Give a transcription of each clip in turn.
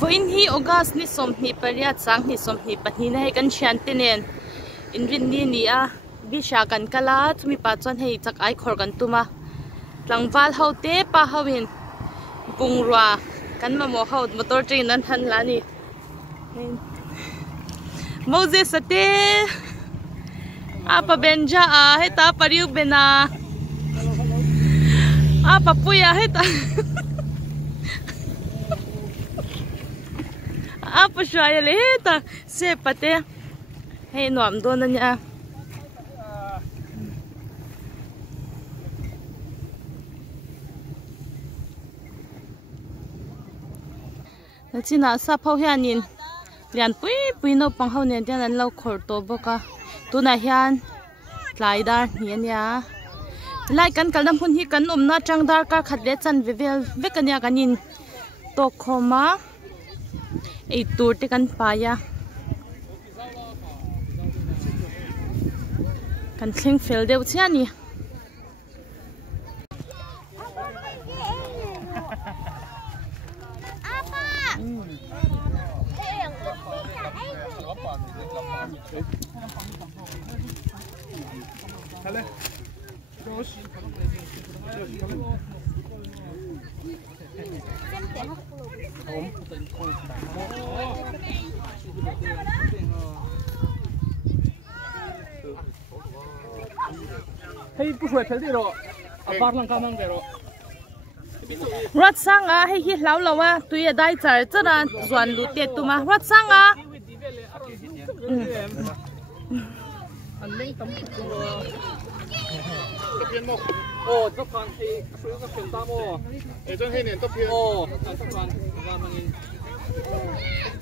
Voin hi August ni som hi paria chang ni som hi pahni na he kan chian tenen in rin ni a bi sha kan kala chumi pa chon hei Chakai khor kan tuma tlangwal hote pa hawin bungrwa kan ma mo haut motor train nan han la ni Moses sate apa benja a heta pariu bena apa puya heta apa shaya le heta se pate hey nuam do na nya china sa phau hianin lian pui no pang ho ne dian an lo khor to boka tuna hian tlai dar hian ya lai kan kalam hun hi kan umna changdar ka khatle chan vevel vekania kanin to khoma ei tur te kan paya kan thleng fel deuh chiani Hey, push right peldi ro. Apar lang kamang pero. Rat sanga hei hi hlau lawa tuya dai char chara zuan lu te tuma rat sanga Anling tam ko. Oh, to kan hi sui ka pen ta mo. E jon hei nen to phi. Oh, to kan ga mangin.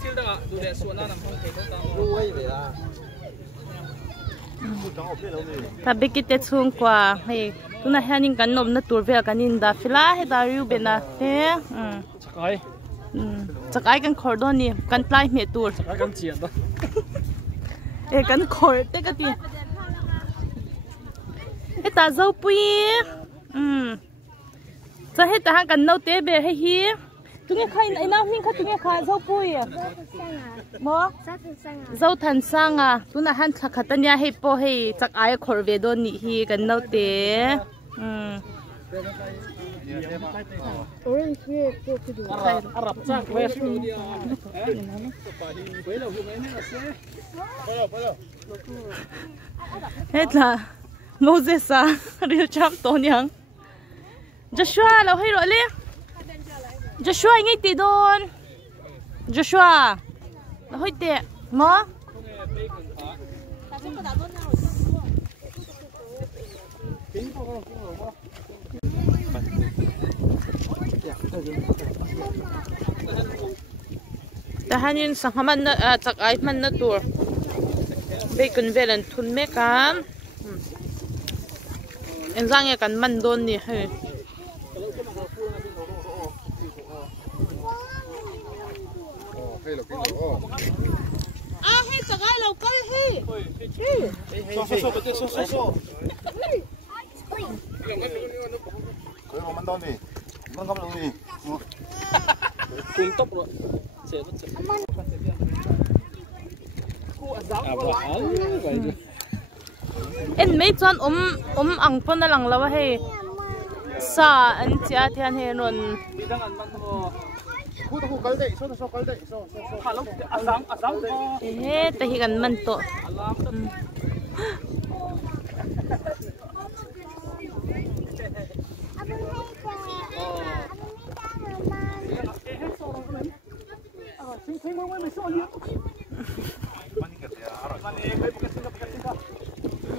Chil da du le so na nam thong te ta mo. Ruai le la. tabikite chung kwa hei tuna hanin kan nom na tur vel kanin da fila he da riu bena te Chakai. Chakai kan khor do ni kan plai me tur Chakai kan chian da. e kan khor te ka ti he ta zo pui cha he ta kan no te be he hi tunge khai na ina min kha tunge kha zo pui mo zo than sanga tuna han kha khatanya he po he Chakai khor ve do ni hi kan no te Arab chak wes. hết là Moses à real chăm tổ nhang Joshua lâu hay rồi li Joshua ngay tì đôn Joshua lâu hay tệ mó ta hanin sang haman na Chakai man na tur bacon velan thun me kam enzang ya kan man don ni he hey Chakai lo kal he Koi man don ni. Mang kam lo ni. Cùng tốc rồi. Sẽ nó chậm. en mấy chọn ang pon na lang lawa he sa an chia thian he ron Khu kal dei, so kal dei, so. Hello, azam. he ta hi kan man to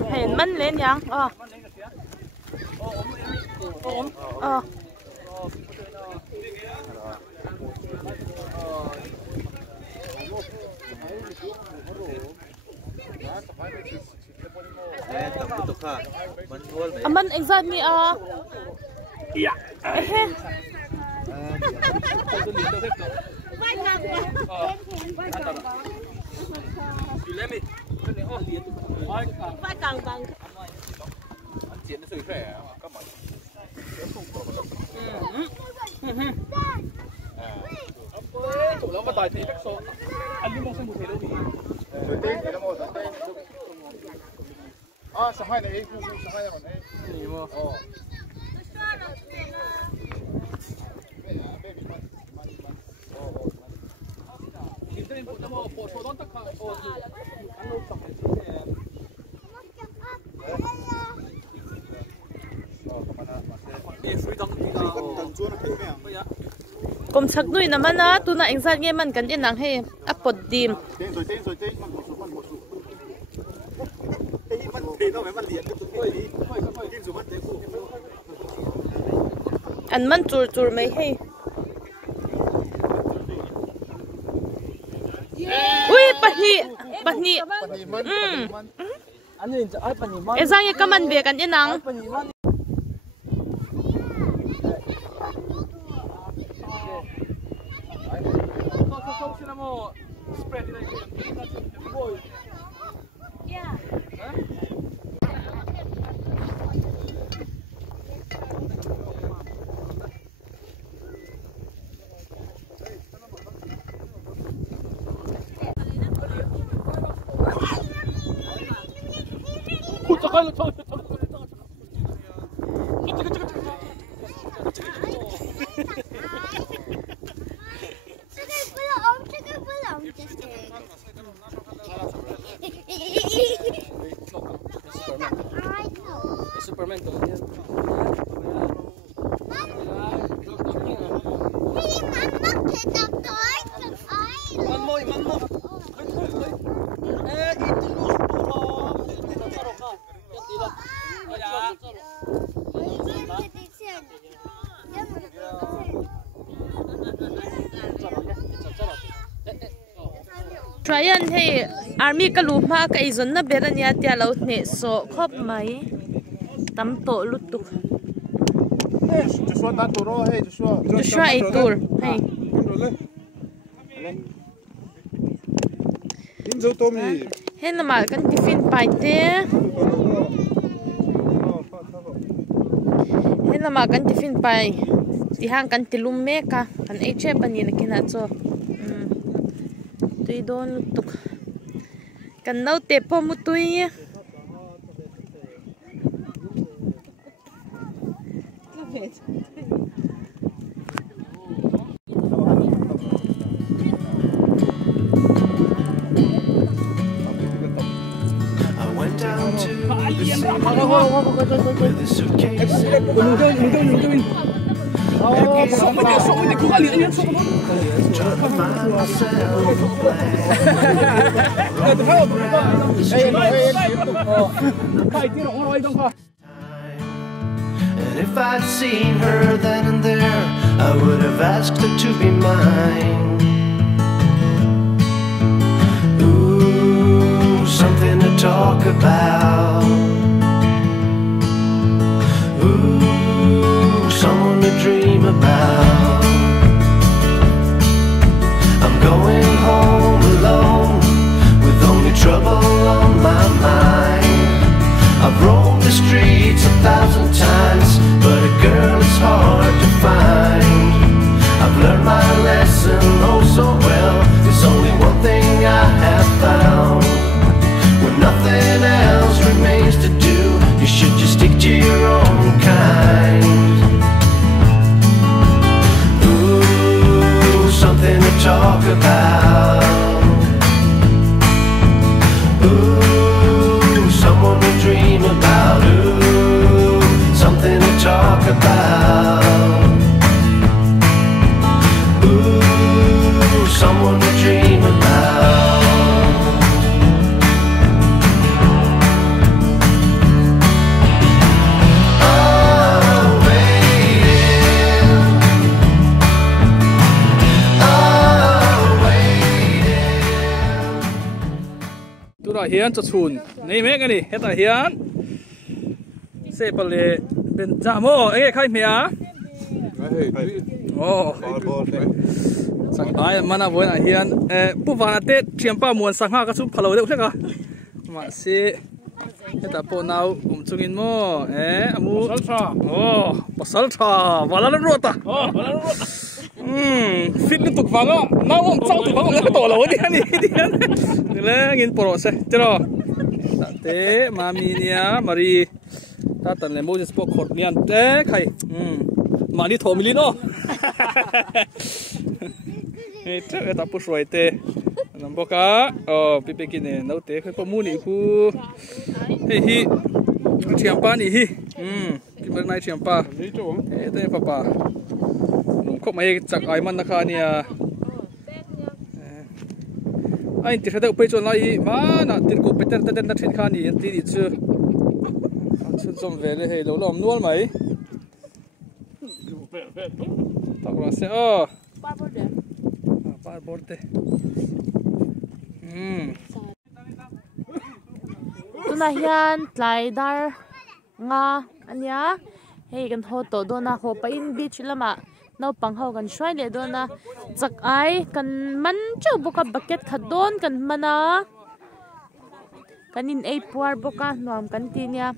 Hèn mình lên nhang mình exact ni Iya. vai càng bằng Chiến nó sưởi khỏe các bạn. แล้วก็ตายที่เล็กโซอันนี้มองเส้นบุเทโลวี水滴嚟啦冇水滴。啊，上海你上海有問題。นี่มั้ง哦。ทีมเต้นปุ๊บแล้วมั้งโผล่โซนตะขาโอ้ยอันนู้นสองเลยที่ฟรีดอมที่ก็ไม่ยากกลมชักด้วยนะมันนะตัวน่ะเองสัตว์เงี้ยมันกันยังหนังให้อัปปดดีมอันมันจูไม่ให้อุ้ยปะนี่อันนี้จะไอ้ปนิมันเอ็งสัตว์เงี้ยก็มันเบียกันยังหนังSuperman tuh. Tryon hey army ka luma ka izon na beran ya tia lo ne so khop mai tam to lutuk Joshua tan turo hey Joshua itur hey Tin zo tomi hen na mal kan tiffin pai te hen na mal kan tiffin pai ti hang kan tilum me ka kan e che pani na kina cho tui don lutuk kan nau te po mu tui And if I'd seen her then and there, I would have asked her to be mine. Ooh, something to talk about. Ooh, someone to dream about. I'm going home alone with only trouble on my mind. I've roamed the streets 1,000 times, but a girl is hard to find. I've learned my lesson oh so well. There's only one thing I have found. When nothing else remains to do, you should just stick to your own kind. Ooh, something to talk about. Ooh, someone to dream about. Ooh, something to talk about. Ooh, someone to dream about. Hian cho chun nei me gani heta hian se pale ben jamo e khai mea oh sang ai mana boina hian puwana te thiampa muan sangha ka chu phalo de ka ma se heta po nau chungin mo amu oh pasal tha wala rota fit liên tục vắng á, nào ông sau từ vắng ông lại tổ lẩu đi anh đi anh, thế là nghìn pro sẽ, chứ đâu, thế mami nia Marie, ta tận lấy Moses bộ khort nian thế khay, mà đi thổ milin ô, thế ta push rồi thế, nằm bốc á, pipe kia này nấu thế cái mua này khu, hi chiang pa này hi, cái bên này chiang pa, thế papa. Không mấy chắc ai mà nakha nia anh thì thấy bây giờ lại mà na tin cô Peter tên na thiên khan đi tin đi chứ chân som về đây hay lâu lắm nuôi mấy tao nói sẽ par borde tu na hian tlai dar nga ania hei kan ho to do na ho pa in beach lama no pang ho kan shwai le do na chak ai kan man chu boka bucket khadon kan mana kanin ei puar boka nuam kan ti nia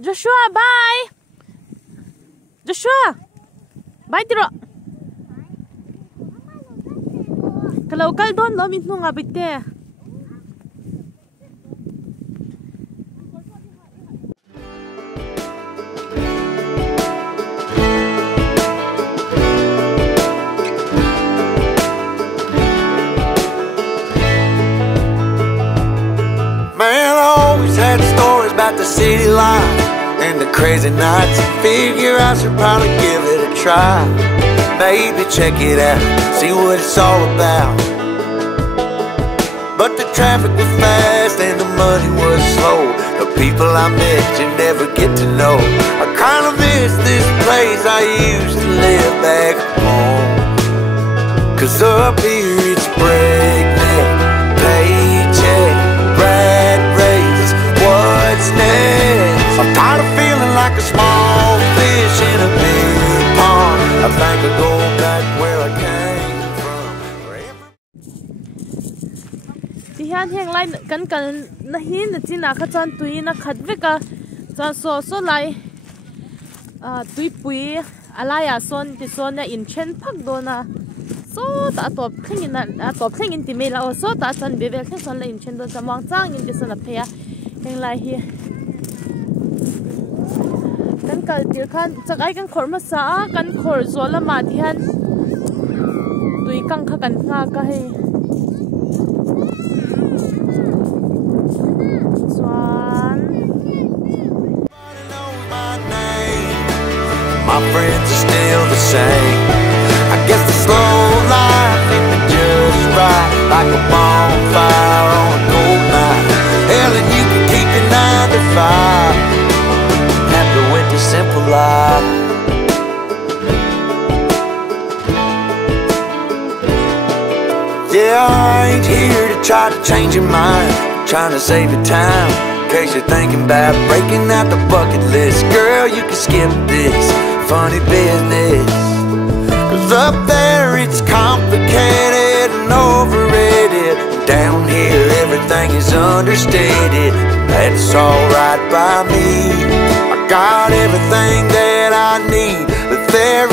Joshua, bye. Joshua, bye tiro. Kalau don lo min nung abit te. Man, I always had stories about the city life and the crazy nights. Figure I should probably give it a try. Maybe check it out, see what it's all about. But the traffic was fast and the money was slow. The people I met you never get to know. I kinda miss this place I used to live back home. 'Cause up here it's breakneck, paycheck, rat race, what's next? I'm tired of feeling like a small fish in a big pond. I think I'll go back where I came from. Ti hian heng lai kan na hin na china kha chan tui na khat veka cha so lai tui pui alaya son ti son na in chen phak do na so ta top khing in na top khing in ti me la so ta chan be ve khing son la in chen do chamang chang in ti son a phea heng lai hi kan kal tir khan chakai kan khor ma sa kan khor zola ma thian tui kang kha kan nga ka he swan My friends are still the same. I guess the slow life hit me just right, like a bonfire on a cold night. Hell, and you can keep your 9 to 5. Happy with the simple life. Yeah, I ain't here to try to change your mind, trying to save your time. In case you're thinking about breaking out the bucket list, girl, you can skip this funny business. 'Cause up there it's complicated and overrated. Down here everything is understated. That's alright by me. I got everything that I need, but there